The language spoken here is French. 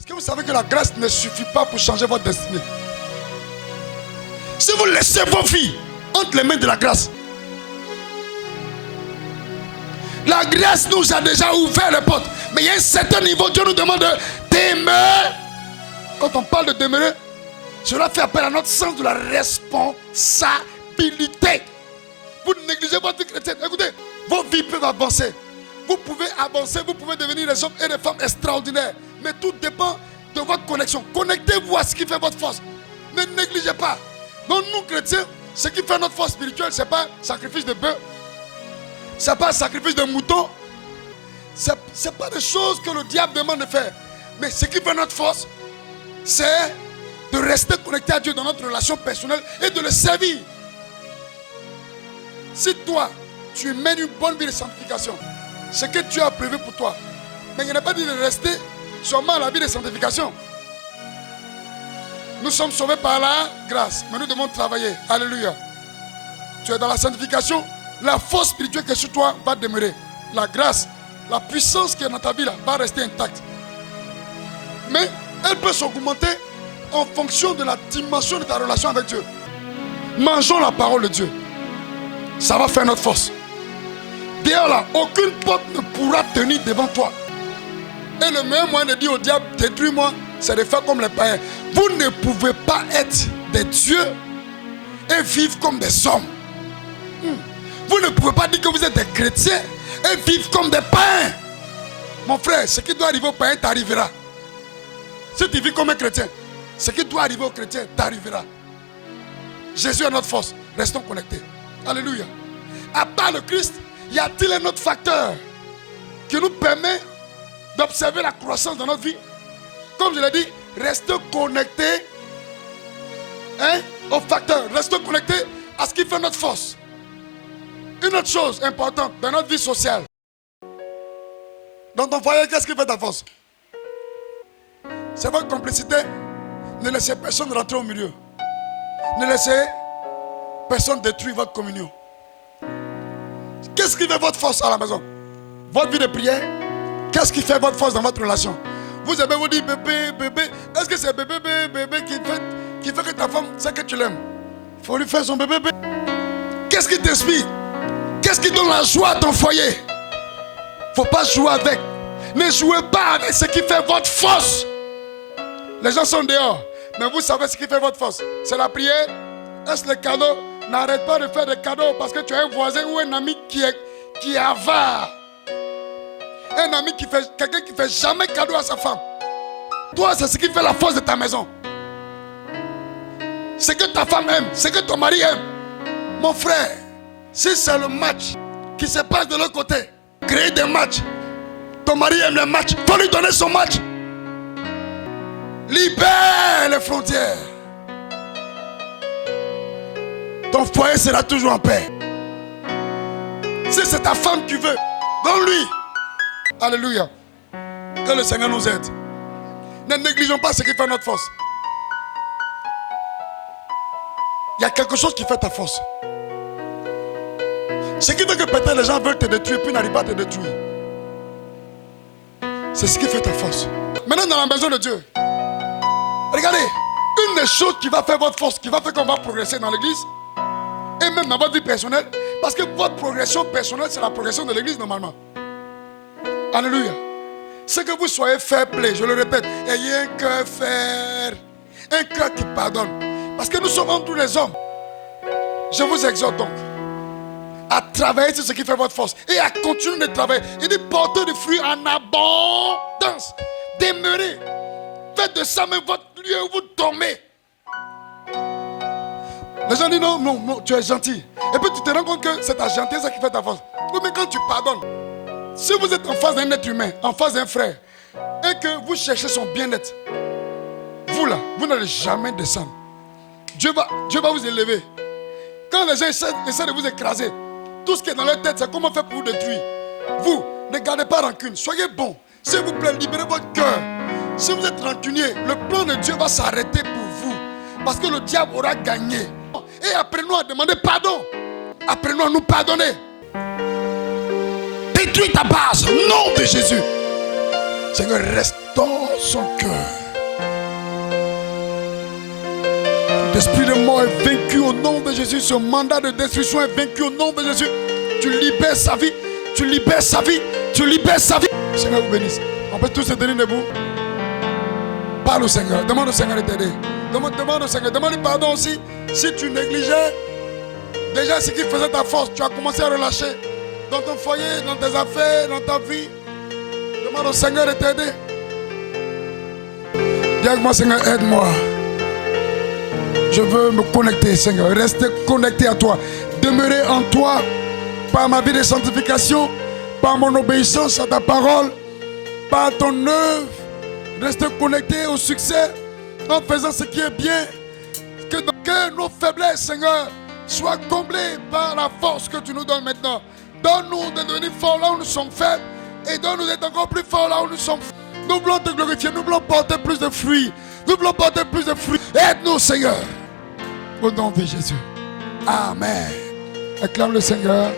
Est-ce que vous savez que la grâce ne suffit pas pour changer votre destinée? Si vous laissez vos vies entre les mains de la grâce, la grâce nous a déjà ouvert les portes. Mais il y a un certain niveau, Dieu nous demande de demeurer. Quand on parle de demeurer, cela fait appel à notre sens de la responsabilité. Vous négligez votre vie chrétienne. Écoutez, vos vies peuvent avancer. Vous pouvez avancer, vous pouvez devenir des hommes et des femmes extraordinaires. Mais tout dépend de votre connexion. Connectez-vous à ce qui fait votre force. Ne négligez pas. Donc nous chrétiens, ce qui fait notre force spirituelle, ce n'est pas un sacrifice de bœuf. Ce n'est pas un sacrifice de mouton. Ce n'est pas des choses que le diable demande de faire. Mais ce qui fait notre force, c'est de rester connecté à Dieu dans notre relation personnelle et de le servir. Si toi, tu mènes une bonne vie de sanctification, ce que Dieu a prévu pour toi, mais il n'a pas dit de rester seulement à la vie de sanctification. Nous sommes sauvés par la grâce, mais nous devons travailler. Alléluia. Tu es dans la sanctification, la force spirituelle qui est sur toi va demeurer. La grâce, la puissance qui est dans ta vie là, va rester intacte. Mais elle peut s'augmenter en fonction de la dimension de ta relation avec Dieu. Mangeons la parole de Dieu. Ça va faire notre force. D'ailleurs là, aucune porte ne pourra tenir devant toi. Et le meilleur moyen de dire au diable, détruis-moi, c'est de faire comme les païens. Vous ne pouvez pas être des dieux et vivre comme des hommes. Vous ne pouvez pas dire que vous êtes des chrétiens et vivre comme des païens. Mon frère, ce qui doit arriver aux païens t'arrivera. Si tu vis comme un chrétien, ce qui doit arriver aux chrétiens t'arrivera. Jésus est notre force. Restons connectés. Alléluia. À part le Christ, y a-t-il un autre facteur qui nous permet d'observer la croissance dans notre vie? Comme je l'ai dit, restez connectés au facteur. Restez connectés à ce qui fait notre force. Une autre chose importante dans notre vie sociale. Dans ton foyer, qu'est-ce qui fait ta force? C'est votre complicité. Ne laissez personne rentrer au milieu. Ne laissez personne détruire votre communion. Qu'est-ce qui fait votre force à la maison? Votre vie de prière. Qu'est-ce qui fait votre force dans votre relation? Vous aimez vous dire bébé, bébé. Est-ce que c'est bébé, bébé qui fait que ta femme sait que tu l'aimes? Il faut lui faire son bébé, bébé. Qu'est-ce qui t'inspire? Qu'est-ce qui donne la joie à ton foyer? Il ne faut pas jouer avec. Ne jouez pas avec ce qui fait votre force. Les gens sont dehors. Mais vous savez ce qui fait votre force. C'est la prière. Est-ce le cadeau? N'arrête pas de faire des cadeaux parce que tu as un voisin ou un ami qui est avare. Un ami quelqu'un qui ne fait jamais cadeau à sa femme. Toi, c'est ce qui fait la force de ta maison. C'est que ta femme aime, c'est que ton mari aime. Mon frère, si c'est le match qui se passe de l'autre côté, créer des matchs. Ton mari aime les matchs, il faut lui donner son match. Libère les frontières. Ton foyer sera toujours en paix. Si c'est ta femme qui veut, donne-lui. Alléluia. Que le Seigneur nous aide. Ne négligeons pas ce qui fait notre force. Il y a quelque chose qui fait ta force. Ce qui fait que peut-être les gens veulent te détruire puis n'arrivent pas à te détruire. C'est ce qui fait ta force. Maintenant dans la maison de Dieu, regardez, une des choses qui va faire votre force, qui va faire qu'on va progresser dans l'église, et même dans votre vie personnelle, parce que votre progression personnelle, c'est la progression de l'église normalement. Alléluia. C'est que vous soyez fair play, je le répète, ayez un cœur fer, un cœur qui pardonne. Parce que nous sommes tous les hommes. Je vous exhorte donc à travailler sur ce qui fait votre force et à continuer de travailler. Il dit portez des fruits en abondance. Demeurez. Faites de ça même votre lieu où vous dormez. Les gens disent non, tu es gentil. Et puis tu te rends compte que c'est ta gentillesse qui fait ta force. Oui, mais quand tu pardonnes, si vous êtes en face d'un être humain, en face d'un frère, et que vous cherchez son bien-être, vous là, vous n'allez jamais descendre. Dieu va vous élever. Quand les gens essaient de vous écraser, tout ce qui est dans leur tête, c'est comment faire pour vous détruire. Vous, ne gardez pas rancune. Soyez bon. S'il vous plaît, libérez votre cœur. Si vous êtes rancunier, le plan de Dieu va s'arrêter pour vous. Parce que le diable aura gagné. Et apprenons à demander pardon. Apprenons à nous pardonner. Détruis ta base. Nom de Jésus. Seigneur, restaure son cœur. L'esprit de mort est vaincu au nom de Jésus. Ce mandat de destruction est vaincu au nom de Jésus. Tu libères sa vie. Tu libères sa vie. Tu libères sa vie. Seigneur vous bénisse. On peut tous se tenir debout. Parle au Seigneur. Demande au Seigneur de t'aider. Demande au Seigneur. Demande pardon aussi. Si tu négligeais déjà ce qui faisait ta force, tu as commencé à relâcher dans ton foyer, dans tes affaires, dans ta vie. Demande au Seigneur de t'aider. Dis avec moi, Seigneur, aide-moi. Je veux me connecter, Seigneur. Rester connecté à toi. Demeurer en toi par ma vie de sanctification, par mon obéissance à ta parole, par ton œuvre. Rester connecté au succès en faisant ce qui est bien. Que nos faiblesses, Seigneur, soient comblées par la force que tu nous donnes maintenant. Donne-nous de devenir forts là où nous sommes faibles et donne-nous d'être encore plus forts là où nous sommes faibles. Nous voulons te glorifier, nous voulons porter plus de fruits. Nous voulons porter plus de fruits. Aide-nous, Seigneur. Au nom de Jésus. Amen. Acclame le Seigneur.